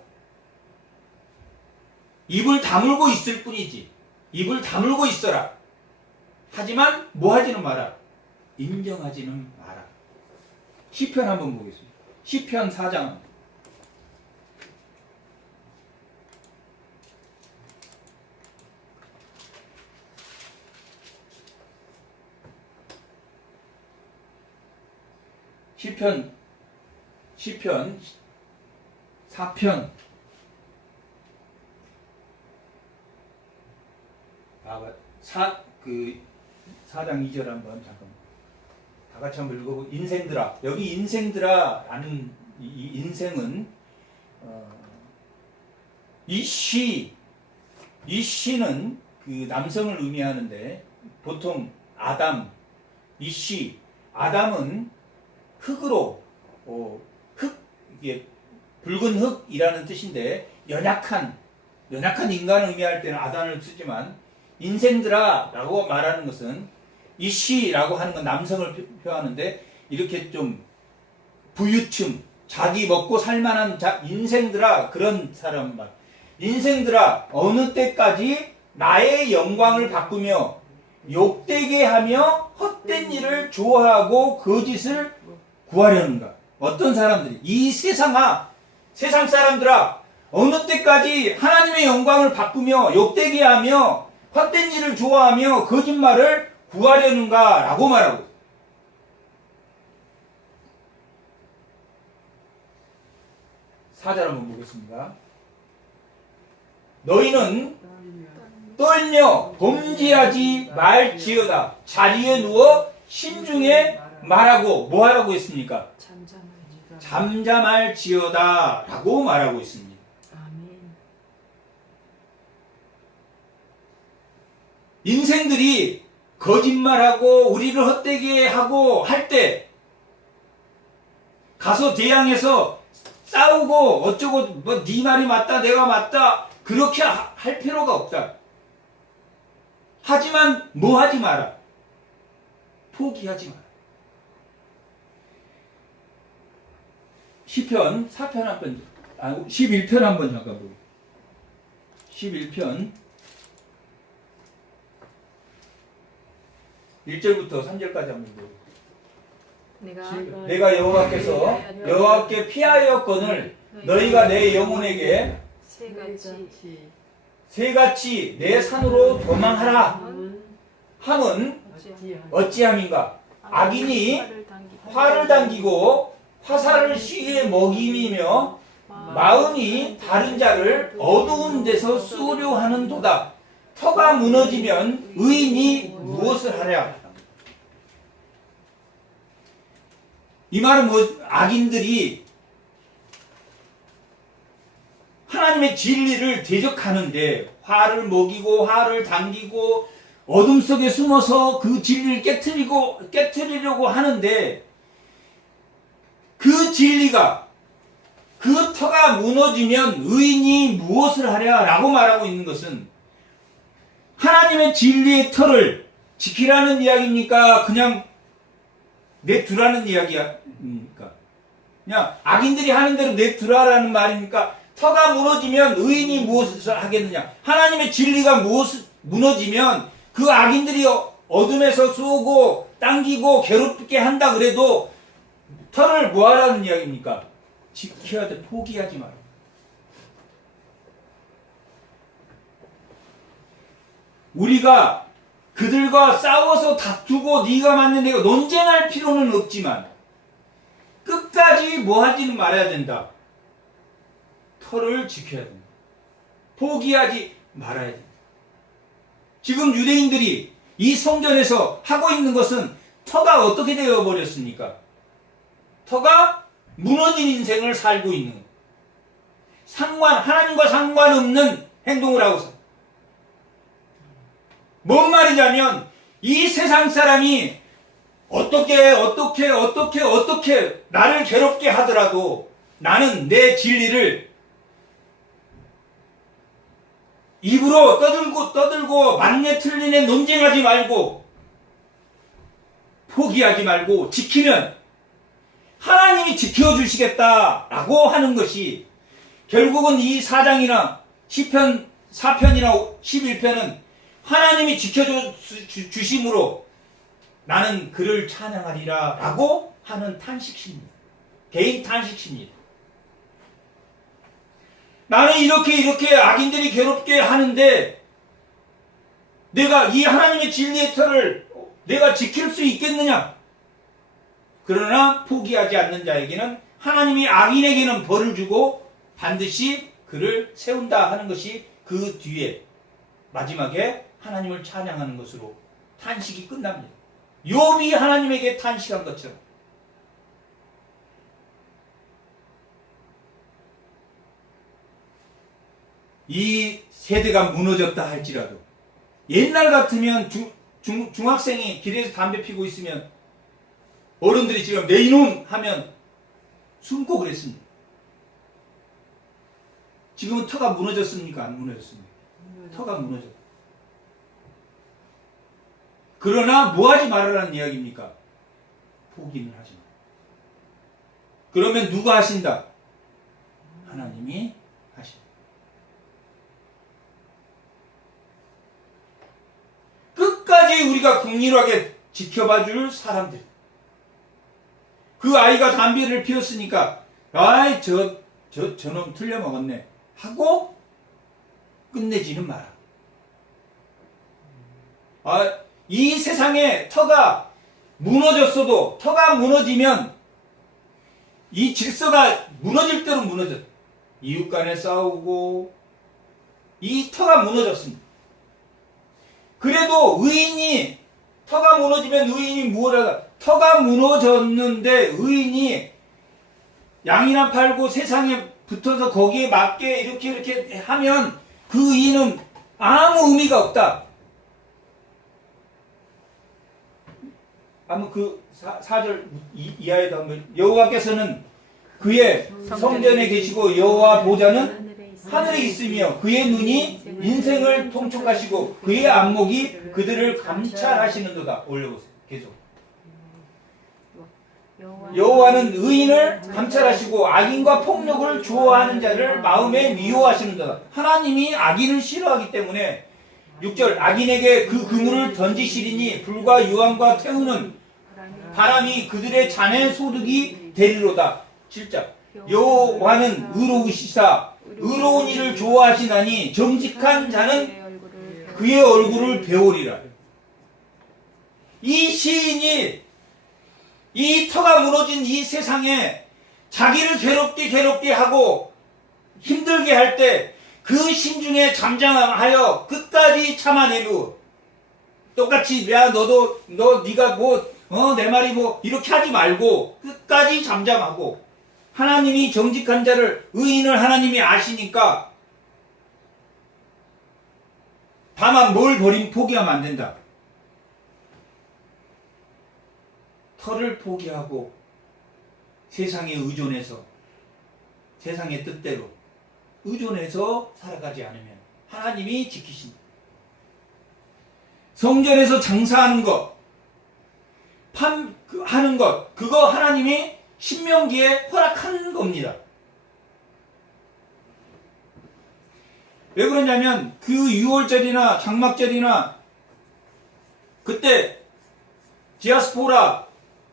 입을 다물고 있을 뿐이지. 입을 다물고 있어라. 하지만 뭐 하지는 마라. 인정하지는 마라. 시편 한번 보겠습니다. 시편 4장. 시편 4편. 그 4장 2절 한번 잠깐 다 같이 한번 읽어보고. 인생들아, 여기 인생들아 라는 이 인생은 이 시는 그 남성을 의미하는데 보통 아담, 아담은 흙으로 이게 붉은 흙이라는 뜻인데 연약한 인간을 의미할 때는 아담을 쓰지만 인생들아 라고 말하는 것은 이씨라고 하는 건 남성을 표하는데 이렇게 좀 부유층, 자기 먹고 살만한 인생들아, 그런 사람 말. 인생들아, 어느 때까지 나의 영광을 바꾸며 욕되게 하며 헛된 일을 좋아하고 거짓을 구하려는가? 어떤 사람들이? 이 세상 사람들아, 어느 때까지 하나님의 영광을 바꾸며 욕되게 하며 헛된 일을 좋아하며 거짓말을 구하려는가? 라고 말하고 있어요. 사절 한번 보겠습니다. 너희는 떨며 범죄하지 말지어다. 자리에 누워 신중에 말하고 뭐 하라고 했습니까? 잠잠할지어다 라고 말하고 있습니다. 인생들이 거짓말하고 우리를 헛되게 하고 할 때 가서 대항해서 싸우고 어쩌고 뭐 네 말이 맞다 내가 맞다 그렇게 할 필요가 없다. 하지만 뭐 하지 마라. 포기하지 마라. 시편 4편 한번 11편 한번 잠깐 보고 11편 1절부터 3절까지 한번 보고 내가 여호와께 피하였거늘 너희가 내 영혼에게 새같이 내 산으로 도망하라 함은 어찌함인가. 악인이 활을 당기고 화살을 시에 먹임이며 마음이 다른 자를 어두운 데서 쏘려 하는 도다. 터가 무너지면 의인이 무엇을 하랴. 이 말은 악인들이 하나님의 진리를 대적하는데 화를 먹이고 화를 당기고 어둠 속에 숨어서 그 진리를 깨트리려고 하는데 그 진리가 그 터가 무너지면 의인이 무엇을 하랴 라고 말하고 있는 것은 하나님의 진리의 터를 지키라는 이야기입니까? 그냥 내두라는 이야기입니까? 그냥 악인들이 하는 대로 내두라라는 말입니까? 터가 무너지면 의인이 무엇을 하겠느냐? 하나님의 진리가 무너지면 그 악인들이 어둠에서 쏘고 당기고 괴롭게 한다 그래도 터를 뭐하라는 이야기입니까? 지켜야 돼. 포기하지 마라. 우리가 그들과 싸워서 다투고 네가 맞는 내가 논쟁할 필요는 없지만 끝까지 뭐하지는 말아야 된다. 터를 지켜야 된다. 포기하지 말아야 된다. 지금 유대인들이 이 성전에서 하고 있는 것은 터가 어떻게 되어버렸습니까? 터가 무너진 인생을 살고 있는 하나님과 상관없는 행동을 하고 뭔 말이냐면 이 세상 사람이 어떻게 나를 괴롭게 하더라도 나는 내 진리를 입으로 떠들고 맞네 틀리네 논쟁하지 말고 포기하지 말고 지키면 하나님이 지켜주시겠다라고 하는 것이 결국은 이 4장이나 시편 4편이나 11편은 하나님이 지켜주심으로 나는 그를 찬양하리라 라고 하는 탄식시입니다. 개인 탄식시입니다. 나는 이렇게 악인들이 괴롭게 하는데 내가 이 하나님의 진리의 터를 내가 지킬 수 있겠느냐? 그러나 포기하지 않는 자에게는 하나님이 악인에게는 벌을 주고 반드시 그를 세운다 하는 것이 그 뒤에 마지막에 하나님을 찬양하는 것으로 탄식이 끝납니다. 욥이 하나님에게 탄식한 것처럼 이 세대가 무너졌다 할지라도 옛날 같으면 중학생이 길에서 담배 피고 있으면 어른들이 지금 내 이놈 하면 숨고 그랬습니다. 지금은 터가 무너졌습니까? 안 무너졌습니까? 터가 무너졌다. 그러나 뭐하지 말으라는 이야기입니까? 포기는 하지 마. 그러면 누가 하신다? 하나님이 하신다. 끝까지 우리가 긍휼하게 지켜봐 줄 사람들. 그 아이가 담배를 피웠으니까 아이 저놈 틀려먹었네 하고 끝내지는 마라. 이 세상에 터가 무너졌어도 터가 무너지면 이 질서가 무너질 대로 무너졌. 이웃 간에 싸우고 이 터가 무너졌습니다. 그래도 의인이 터가 무너지면 의인이 무엇하다. 터가 무너졌는데 의인이 양이나 팔고 세상에 붙어서 거기에 맞게 이렇게 하면 그 의인은 아무 의미가 없다. 한번 그 4절 이하에도 한번 여호와께서는 그의 성전에 계시고 여호와 보좌는 하늘에 있으며 그의 눈이 인생을 통촉하시고 그의 안목이 그들을 감찰하시는도다. 올려보세요. 계속. 여호와는 의인을 감찰하시고 악인과 폭력을 좋아하는 자를 마음에 미워하시는도다. 하나님이 악인을 싫어하기 때문에 6절 악인에게 그 그물을 던지시리니 불과 유황과 태우는 바람이 그들의 잔의 소득이 되리로다. 7절 여호와는 의로우시사 의로운 일을 좋아하시나니 정직한 자는 그의 얼굴을 배우리라. 이 시인이 이 터가 무너진 이 세상에 자기를 괴롭게 하고 힘들게 할 때 그 심중에 잠잠하여 끝까지 참아내고 똑같이 야 네가 내 말이 이렇게 하지 말고 끝까지 잠잠하고 하나님이 정직한 자를 의인을 하나님이 아시니까 다만 뭘 포기하면 안 된다. 터를 포기하고 세상에 의존해서 세상의 뜻대로 의존해서 살아가지 않으면 하나님이 지키신다. 성전에서 장사하는 것, 하는 것, 그거 하나님이 신명기에 허락한 겁니다. 왜 그러냐면 그 6월절이나 장막절이나 그때 디아스포라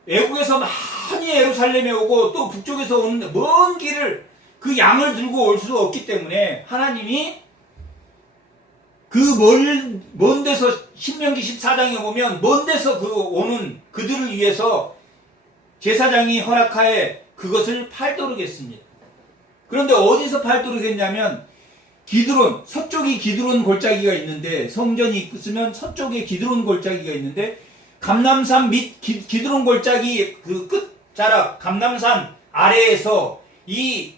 외국에서 많이 예루살렘에 오고 또 북쪽에서 오는데 먼 길을 그 양을 들고 올 수 없기 때문에 하나님이 그 먼 데서 신명기 14장에 보면 먼 데서 오는 그들을 위해서 제사장이 허락하에 그것을 팔도록 했습니다. 그런데 어디서 팔도록 했냐면 기드론, 서쪽이 기드론 골짜기가 있는데 성전이 있으면 서쪽에 기드론 골짜기가 있는데 감람산 및 기드론 골짜기 그 끝자락 감람산 아래에서 이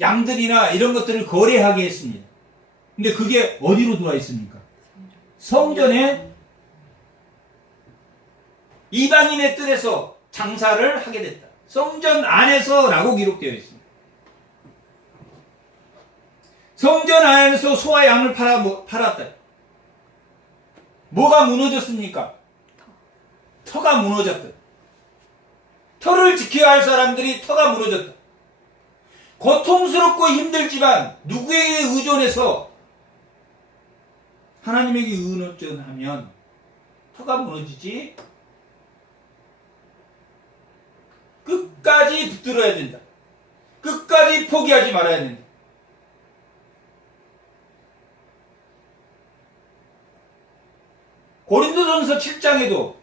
양들이나 이런 것들을 거래하게 했습니다. 근데 그게 어디로 들어와 있습니까? 성전에 이방인의 뜻에서 장사를 하게 됐다. 성전 안에서라고 기록되어 있습니다. 성전 안에서 소와 양을 팔았다. 뭐가 무너졌습니까? 터가 무너졌다. 터를 지켜야 할 사람들이 터가 무너졌다. 고통스럽고 힘들지만 누구에게 의존해서 하나님에게 의존하면 터가 무너지지 끝까지 붙들어야 된다. 끝까지 포기하지 말아야 된다. 고린도전서 7장에도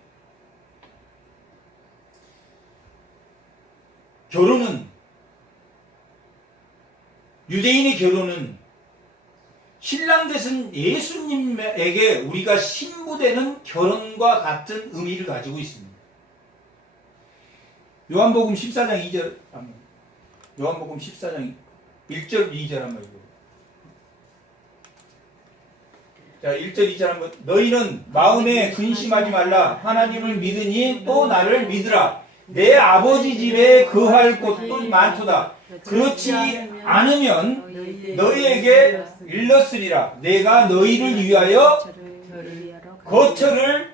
유대인의 결혼은 신랑 되신 예수님에게 우리가 신부되는 결혼과 같은 의미를 가지고 있습니다. 요한복음 14장 2절 요한복음 14장 1절 2절 한번 읽어요. 자, 1절 2절 한번. 너희는 마음에 근심하지 말라. 하나님을 믿으니 또 나를 믿으라. 내 아버지 집에 거할 곳도 많도다. 그렇지 않으면 너희에게 일렀으리라. 내가 너희를 위하여 거처를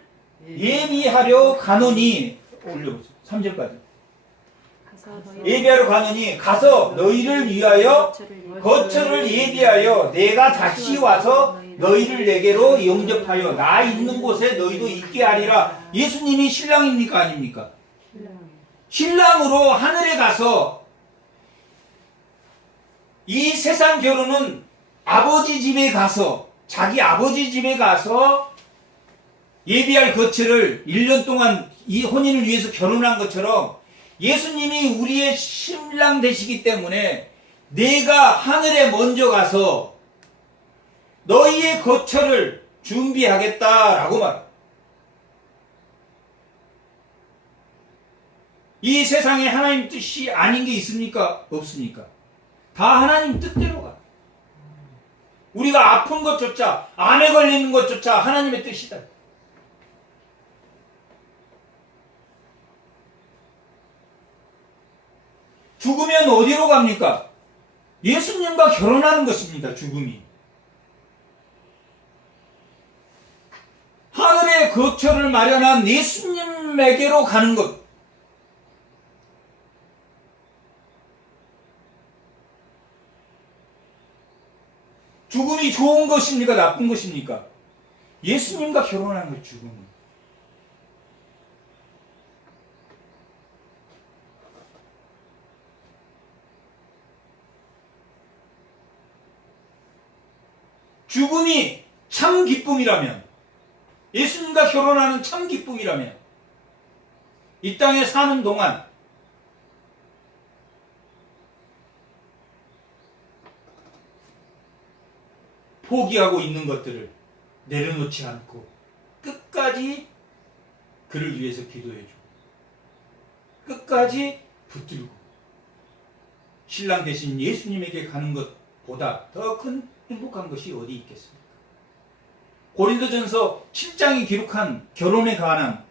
예비하려 가노니. 올려보세요. 3절까지. 예비하러 가느니 가서 너희를 위하여 거처를 예비하여 내가 다시 와서 너희를 내게로 영접하여 나 있는 곳에 너희도 있게 하리라. 예수님이 신랑입니까 아닙니까? 신랑으로 하늘에 가서 이 세상 결혼은 아버지 집에 가서 자기 아버지 집에 가서 예비할 거처를 1년 동안 이 혼인을 위해서 결혼한 것처럼 예수님이 우리의 신랑 되시기 때문에 내가 하늘에 먼저 가서 너희의 거처를 준비하겠다라고 말. 이 세상에 하나님 뜻이 아닌 게 있습니까? 없습니까? 다 하나님 뜻대로 가. 우리가 아픈 것조차, 암에 걸리는 것조차 하나님의 뜻이다. 죽으면 어디로 갑니까? 예수님과 결혼하는 것입니다. 죽음이. 하늘의 거처를 마련한 예수님에게로 가는 것. 죽음이 좋은 것입니까? 나쁜 것입니까? 예수님과 결혼하는 것, 죽음은. 죽음이 참 기쁨이라면, 예수님과 결혼하는 참 기쁨이라면, 이 땅에 사는 동안 포기하고 있는 것들을 내려놓지 않고 끝까지 그를 위해서 기도해주고 끝까지 붙들고 신랑 대신 예수님에게 가는 것보다 더 큰 행복한 것이 어디 있겠습니까? 고린도전서 7장이 기록한 결혼에 관한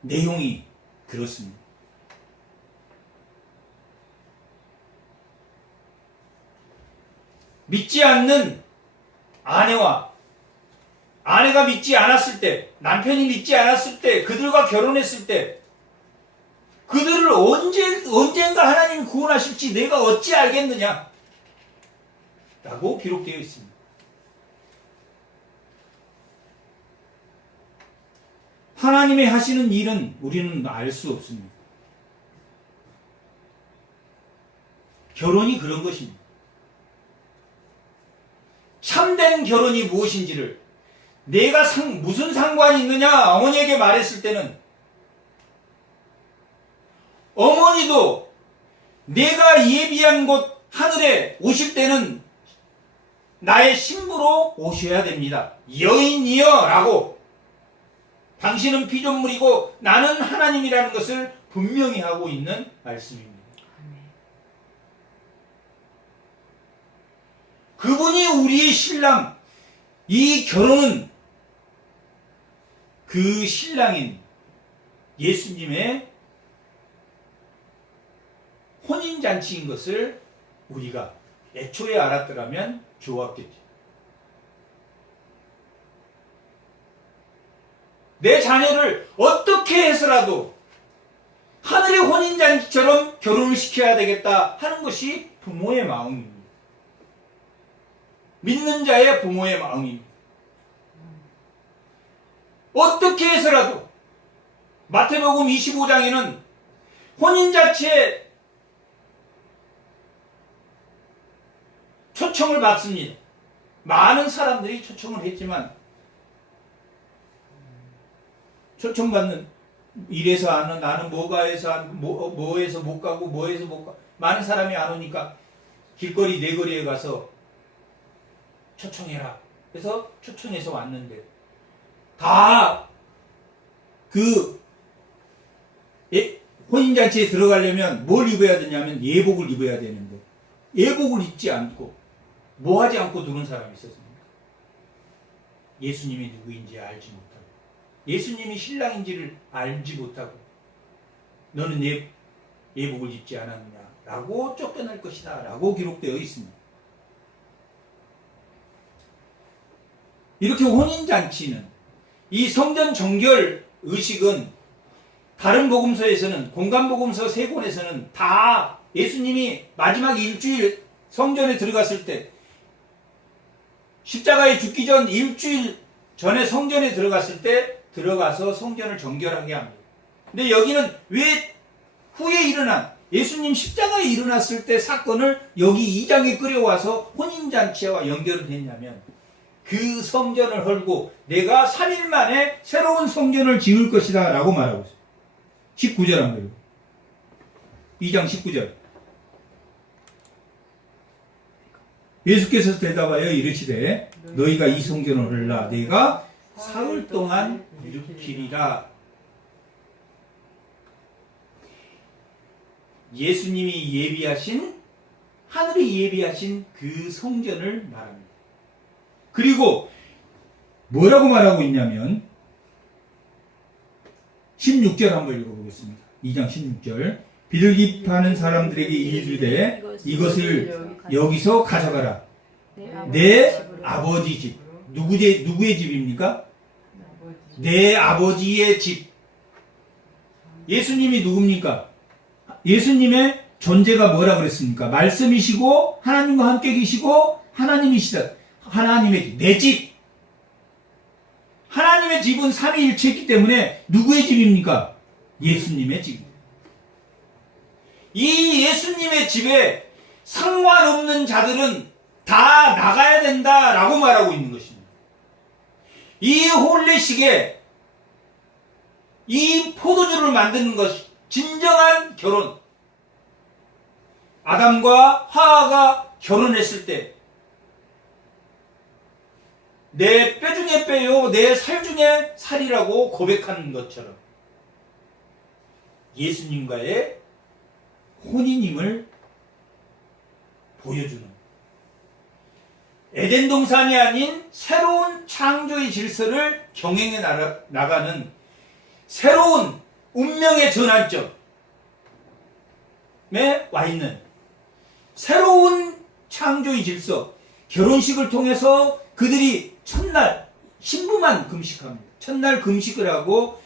내용이 그렇습니다. 믿지 않는 아내가 믿지 않았을 때, 남편이 믿지 않았을 때, 그들과 결혼했을 때 그들을 언젠가 하나님이 구원하실지 내가 어찌 알겠느냐 라고 기록되어 있습니다. 하나님이 하시는 일은 우리는 알 수 없습니다. 결혼이 그런 것입니다. 참된 결혼이 무엇인지를 내가 무슨 상관이 있느냐 어머니에게 말했을 때는 어머니도 내가 예비한 곳 하늘에 오실 때는 나의 신부로 오셔야 됩니다. 여인이여 라고 당신은 피조물이고 나는 하나님이라는 것을 분명히 하고 있는 말씀입니다. 그분이 우리의 신랑, 이 결혼은 그 신랑인 예수님의 혼인잔치인 것을 우리가 애초에 알았더라면 좋았겠지. 내 자녀를 어떻게 해서라도 하늘의 혼인잔치처럼 결혼을 시켜야 되겠다 하는 것이 부모의 마음입니다. 믿는 자의 부모의 마음입니다. 어떻게 해서라도 마태복음 25장에는 혼인잔치에 초청을 받습니다. 많은 사람들이 초청을 했지만 초청받는 이래서 안 와, 나는 뭐가해서 뭐해서 못 가고 뭐해서 못 가. 많은 사람이 안 오니까 길거리 내거리에 가서 초청해라. 그래서 초청해서 왔는데 다 그 혼인잔치에 들어가려면 뭘 입어야 되냐면 예복을 입어야 되는데 예복을 입지 않고 뭐 하지 않고 들어온 사람이 있었습니다. 예수님이 누구인지 알지 못하고 예수님이 신랑인지를 알지 못하고 너는 예복을 입지 않았느냐 라고 쫓겨날 것이다 라고 기록되어 있습니다. 이렇게 혼인잔치는 이 성전 정결 의식은 다른 복음서에서는 공간복음서 3권에서는 다 예수님이 마지막 일주일 성전에 들어갔을 때 십자가에 죽기 전 일주일 전에 성전에 들어갔을 때 들어가서 성전을 정결하게 합니다. 근데 여기는 왜 후에 일어난 예수님 십자가에 일어났을 때 사건을 여기 2장에 끌어와서 혼인잔치와 연결을 했냐면 그 성전을 헐고 내가 3일 만에 새로운 성전을 지을 것이다 라고 말하고 있어요. 19절 한번 읽어요. 2장 19절. 예수께서 대답하여 이르시되 너희가 이 성전을 헐라 내가 사흘 동안 일으키리라. 예수님이 예비하신 하늘이 예비하신 그 성전을 말합니다. 그리고 뭐라고 말하고 있냐면 16절 한번 읽어보겠습니다. 2장 16절. 비둘기 파는 사람들에게 이르되 이것을 여기서 가져가라. 내 아버지 집. 누구의 집입니까? 내 아버지의 집. 예수님이 누굽니까? 예수님의 존재가 뭐라 그랬습니까? 말씀이시고 하나님과 함께 계시고 하나님이시다. 하나님의 집, 내 집. 하나님의 집은 삼위일체이기 때문에 누구의 집입니까? 예수님의 집입니다. 이 예수님의 집에 상관없는 자들은 다 나가야 된다라고 말하고 있는 것입니다. 이 혼례식에 이 포도주를 만드는 것이 진정한 결혼. 아담과 하와가 결혼했을 때 내 뼈 중에 뼈요, 내 살 중에 살이라고 고백하는 것처럼 예수님과의 혼인임을 보여주는 에덴 동산이 아닌 새로운 창조의 질서를 경행해 나가는 새로운 운명의 전환점에 와 있는 새로운 창조의 질서, 결혼식을 통해서 그들이 첫날 신부만 금식합니다. 첫날 금식을 하고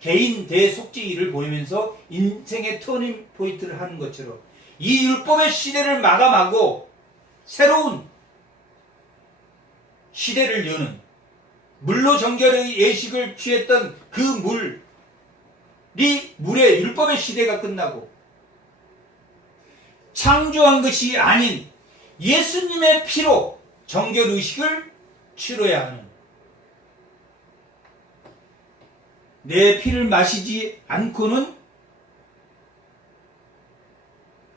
개인 대속죄일을 보이면서 인생의 터닝 포인트를 하는 것처럼 이 율법의 시대를 마감하고 새로운 시대를 여는 물로 정결의 예식을 취했던 그 물의 율법의 시대가 끝나고 창조한 것이 아닌 예수님의 피로 정결의식을 치러야 하는, 내 피를 마시지 않고는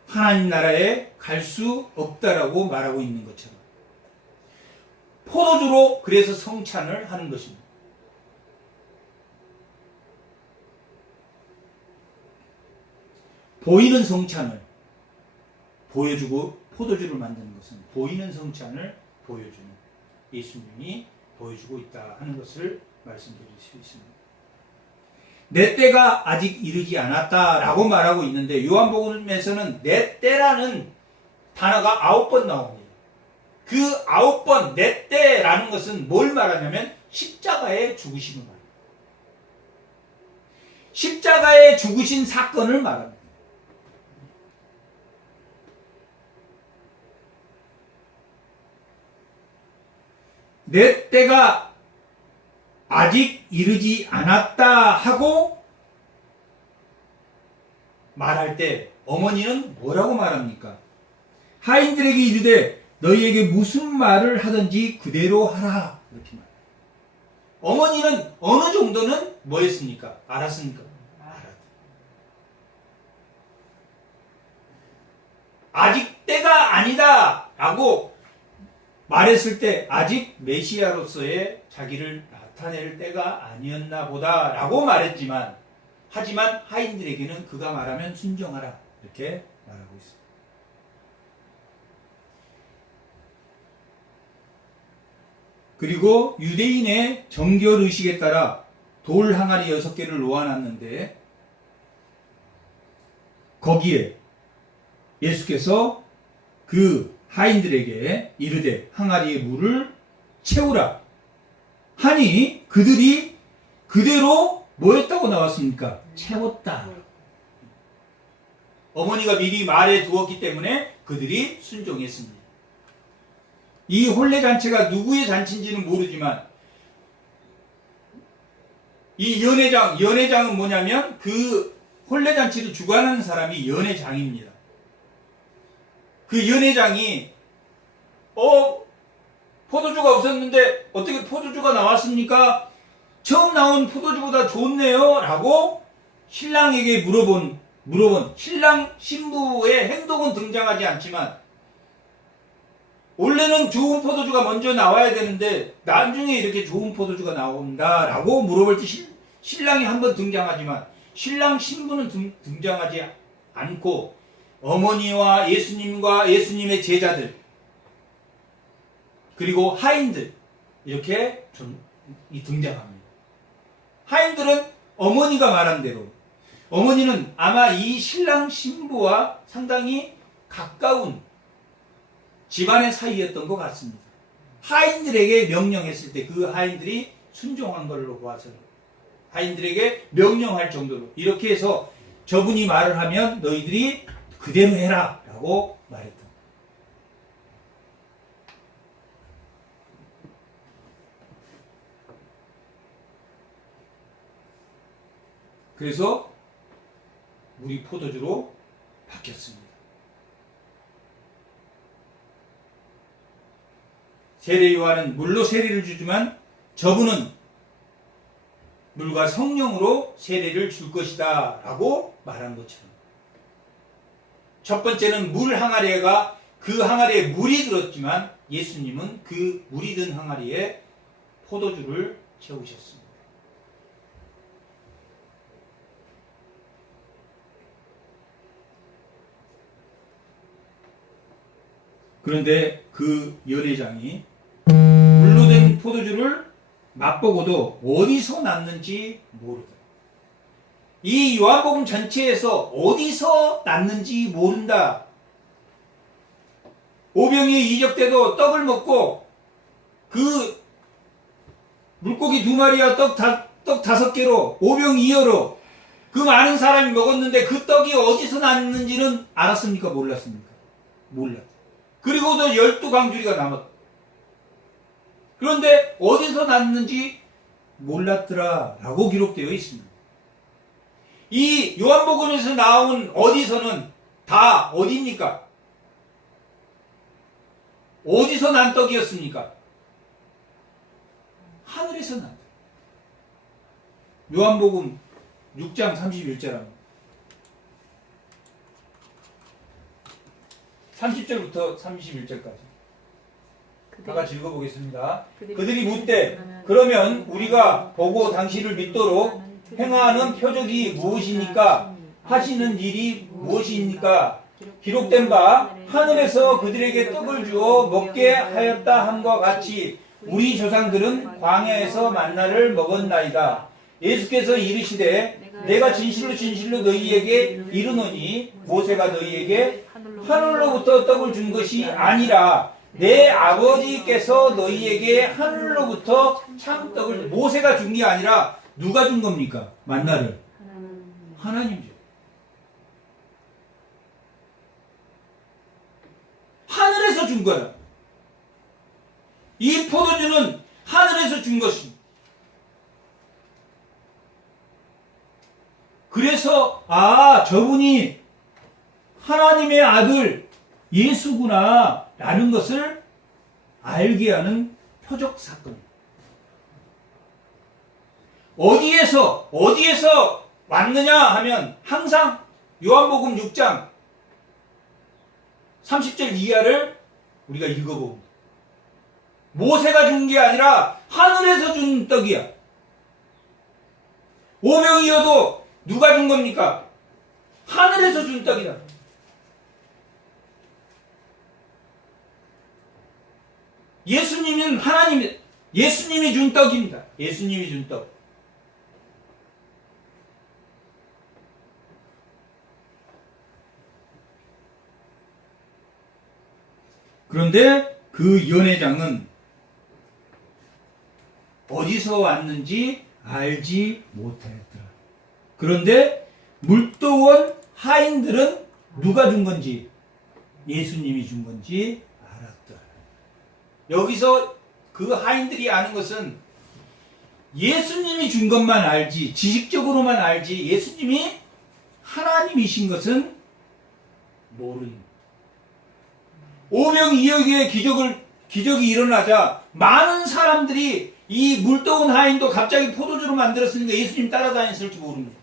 하나님 나라에 갈 수 없다라고 말하고 있는 것처럼 포도주로 그래서 성찬을 하는 것입니다. 보이는 성찬을 보여주고 포도주를 만드는 것은 보이는 성찬을 보여주는 예수님이 보여주고 있다 하는 것을 말씀드릴 수 있습니다. 내 때가 아직 이르지 않았다라고 말하고 있는데 요한복음에서는 내 때라는 단어가 9번 나옵니다. 그 9번 내 때라는 것은 뭘 말하냐면 십자가의 죽으심을 말합니다. 십자가의 죽으신 사건을 말합니다. 내 때가 아직 이르지 않았다 하고 말할 때 어머니는 뭐라고 말합니까? 하인들에게 이르되 너희에게 무슨 말을 하든지 그대로 하라 이렇게 말해요. 어머니는 어느 정도는 뭐 했습니까? 알았습니까? 알았다. 아직 때가 아니다 라고 말했을 때 아직 메시아로서의 자기를 나타낼 때가 아니었나 보다 라고 말했지만 하지만 하인들에게는 그가 말하면 순종하라 이렇게 말하고 있습니다. 그리고 유대인의 정결의식에 따라 돌 항아리 6개를 놓아놨는데 거기에 예수께서 그 하인들에게 이르되 항아리에 물을 채우라 하니 그들이 그대로 뭐 했다고 나왔습니까? 채웠다. 어머니가 미리 말해 두었기 때문에 그들이 순종했습니다. 이 혼례잔치가 누구의 잔치인지는 모르지만 이 연회장은 뭐냐면 그 혼례잔치를 주관하는 사람이 연회장입니다. 그 연회장이 포도주가 없었는데 어떻게 포도주가 나왔습니까? 처음 나온 포도주보다 좋네요 라고 신랑에게 물어본 신랑 신부의 행동은 등장하지 않지만 원래는 좋은 포도주가 먼저 나와야 되는데 나중에 이렇게 좋은 포도주가 나온다 라고 물어볼 때 신랑이 한번 등장하지만 신랑 신부는 등장하지 않고 어머니와 예수님과 예수님의 제자들 그리고 하인들 이렇게 등장합니다. 하인들은 어머니가 말한 대로 어머니는 아마 이 신랑 신부와 상당히 가까운 집안의 사이였던 것 같습니다. 하인들에게 명령했을 때 그 하인들이 순종한 걸로 보아서 하인들에게 명령할 정도로 이렇게 해서 저분이 말을 하면 너희들이 그대로 해라 라고 말했다. 그래서 물이 포도주로 바뀌었습니다. 세례 요한은 물로 세례를 주지만 저분은 물과 성령으로 세례를 줄 것이다 라고 말한 것처럼 첫 번째는 물 항아리가 그 항아리에 물이 들었지만 예수님은 그 물이 든 항아리에 포도주를 채우셨습니다. 그런데 그 연회장이 물로 된 포도주를 맛보고도 어디서 났는지 모르다. 이 요한복음 전체에서 어디서 났는지 모른다. 오병이의 이적 때도 떡을 먹고 그 물고기 2마리와 떡 5개로 오병이어로 그 많은 사람이 먹었는데 그 떡이 어디서 났는지는 알았습니까? 몰랐습니까? 몰랐다. 그리고도 12강주리가 남았다. 그런데 어디서 났는지 몰랐더라 라고 기록되어 있습니다. 이 요한복음에서 나온 어디서는 다 어디입니까? 어디서 난 떡이었습니까? 하늘에서 난다. 요한복음 6장 31절입니다. 30절부터 31절까지 다 같이 읽어보겠습니다. 그들이 묻되 그러면 우리가 보고 당신을 믿도록 행하는 표적이 무엇입니까? 하시는 일이 무엇입니까? 기록된 바 하늘에서 그들에게 떡을 주어 먹게 하였다 함과 같이 우리 조상들은 광야에서 만나를 먹었나이다. 예수께서 이르시되 내가 진실로 진실로 너희에게 이르노니 모세가 너희에게 하늘로부터 떡을 준 것이 아니라 내 아버지께서 너희에게 하늘로부터 참떡을 모세가 준 게 아니라 누가 준 겁니까? 만나를 하나님이죠. 하늘에서 준 거야. 이 포도주는 하늘에서 준 것입니다. 그래서 저분이 하나님의 아들 예수구나 라는 것을 알게 하는 표적 사건. 어디에서 왔느냐 하면 항상 요한복음 6장 30절 이하를 우리가 읽어봅니다. 모세가 준 게 아니라 하늘에서 준 떡이야. 오병이어도 누가 준 겁니까? 하늘에서 준 떡이다. 예수님은 예수님이 준 떡입니다. 예수님이 준 떡. 그런데 그 연회장은 어디서 왔는지 알지 못하였더라. 그런데 물도원 하인들은 누가 준 건지, 예수님이 준 건지 알았더라. 여기서 그 하인들이 아는 것은 예수님이 준 것만 알지, 지식적으로만 알지, 예수님이 하나님이신 것은 모르는. 오병이어의 기적이 일어나자 많은 사람들이 이 물도원 하인도 갑자기 포도주로 만들었으니까 예수님 따라다녔을지 모릅니다.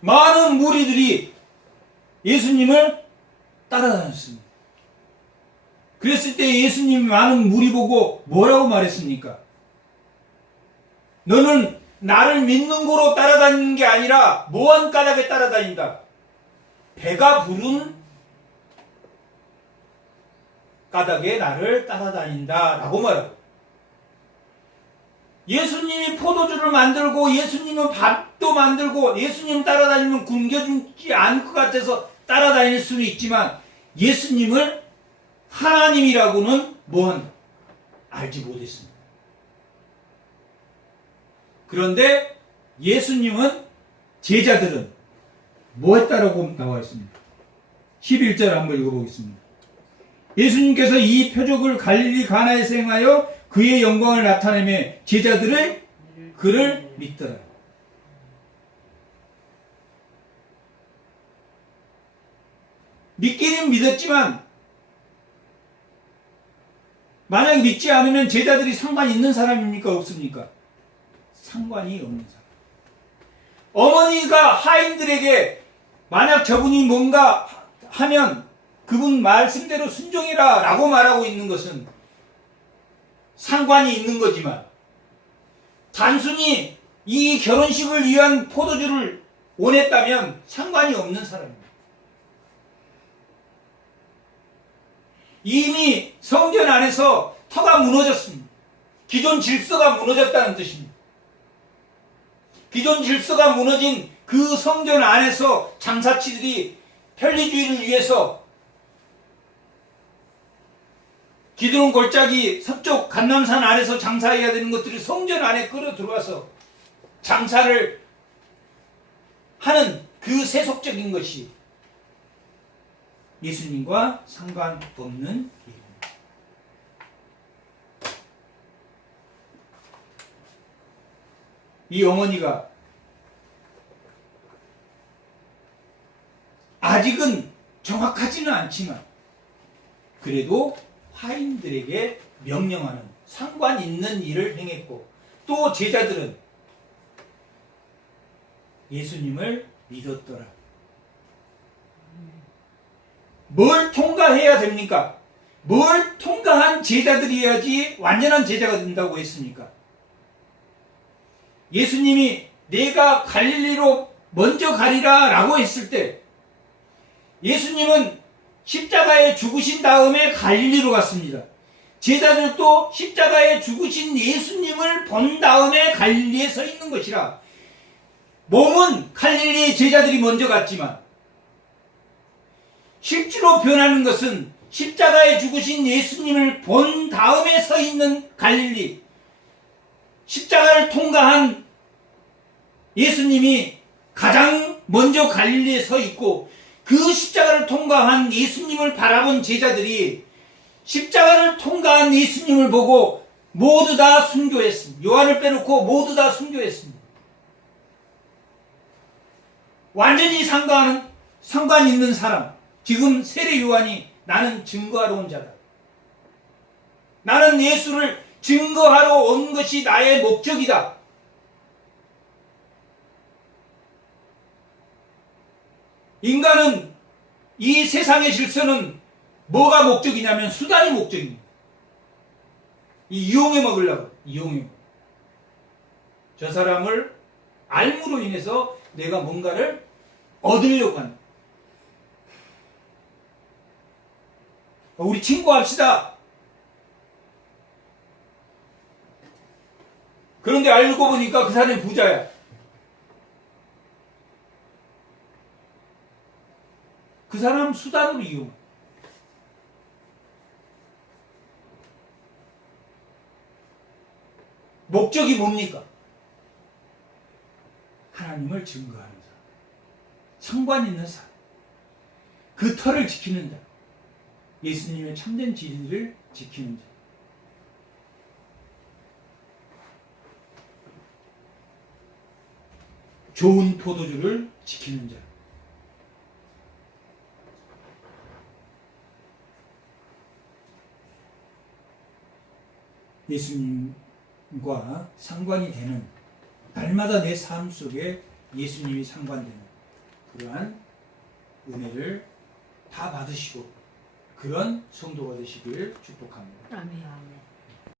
많은 무리들이 예수님을 따라다녔습니다. 그랬을 때 예수님이 많은 무리 보고 뭐라고 말했습니까? 너는 나를 믿는 거로 따라다니는 게 아니라 모한 까닭에 따라다닌다. 배가 부른 까닭에 나를 따라다닌다 라고 말하고, 예수님이 포도주를 만들고 예수님은 밥도 만들고 예수님 따라다니면 굶겨주지 않을 것 같아서 따라다닐 수는 있지만 예수님을 하나님이라고는 뭐한다? 알지 못했습니다. 그런데 예수님은, 제자들은 뭐 했다라고 나와 있습니다. 11절 한번 읽어보겠습니다. 예수님께서 이 표적을 갈릴리 가나에서 행하여 그의 영광을 나타내며 제자들을 그를 믿더라. 믿기는 믿었지만 만약 믿지 않으면 제자들이 상관이 있는 사람입니까? 없습니까? 상관이 없는 사람. 어머니가 하인들에게 만약 저분이 뭔가 하면 그분 말씀대로 순종해라 라고 말하고 있는 것은 상관이 있는 거지만, 단순히 이 결혼식을 위한 포도주를 원했다면 상관이 없는 사람입니다. 이미 성전 안에서 터가 무너졌습니다. 기존 질서가 무너졌다는 뜻입니다. 기존 질서가 무너진 그 성전 안에서 장사치들이 편리주의를 위해서 기드론 골짜기 서쪽 감람산 아래서 장사해야 되는 것들이 성전 안에 끌어 들어와서 장사를 하는 그 세속적인 것이 예수님과 상관없는 일입니다. 이 어머니가 아직은 정확하지는 않지만 그래도 하인들에게 명령하는 상관 있는 일을 행했고, 또 제자들은 예수님을 믿었더라. 뭘 통과해야 됩니까? 뭘 통과한 제자들이어야지 완전한 제자가 된다고 했습니까? 예수님이 내가 갈릴리로 먼저 가리라 라고 했을 때 예수님은 십자가에 죽으신 다음에 갈릴리로 갔습니다. 제자들도 십자가에 죽으신 예수님을 본 다음에 갈릴리에 서 있는 것이라. 몸은 갈릴리의 제자들이 먼저 갔지만 실제로 변하는 것은 십자가에 죽으신 예수님을 본 다음에 서 있는 갈릴리, 십자가를 통과한 예수님이 가장 먼저 갈릴리에 서 있고, 그 십자가를 통과한 예수님을 바라본 제자들이 십자가를 통과한 예수님을 보고 모두 다 순교했습니다. 요한을 빼놓고 모두 다 순교했습니다. 완전히 상관 있는 사람, 지금 세례 요한이 나는 증거하러 온 자다. 나는 예수를 증거하러 온 것이 나의 목적이다. 인간은, 이 세상의 질서는 뭐가 목적이냐면 수단이 목적입니다. 이용해 먹으려고, 이용해. 저 사람을 알므로 인해서 내가 뭔가를 얻으려고 한다. 우리 친구합시다. 그런데 알고 보니까 그 사람이 부자야. 그 사람 수단으로 이용. 목적이 뭡니까? 하나님을 증거하는 사람, 상관 있는 사람, 그 터를 지키는 자, 예수님의 참된 진리를 지키는 자. 좋은 포도주를 지키는 자. 예수님과 상관이 되는, 날마다 내 삶 속에 예수님이 상관되는 그러한 은혜를 다 받으시고 그런 성도가 되시길 축복합니다. 아멘.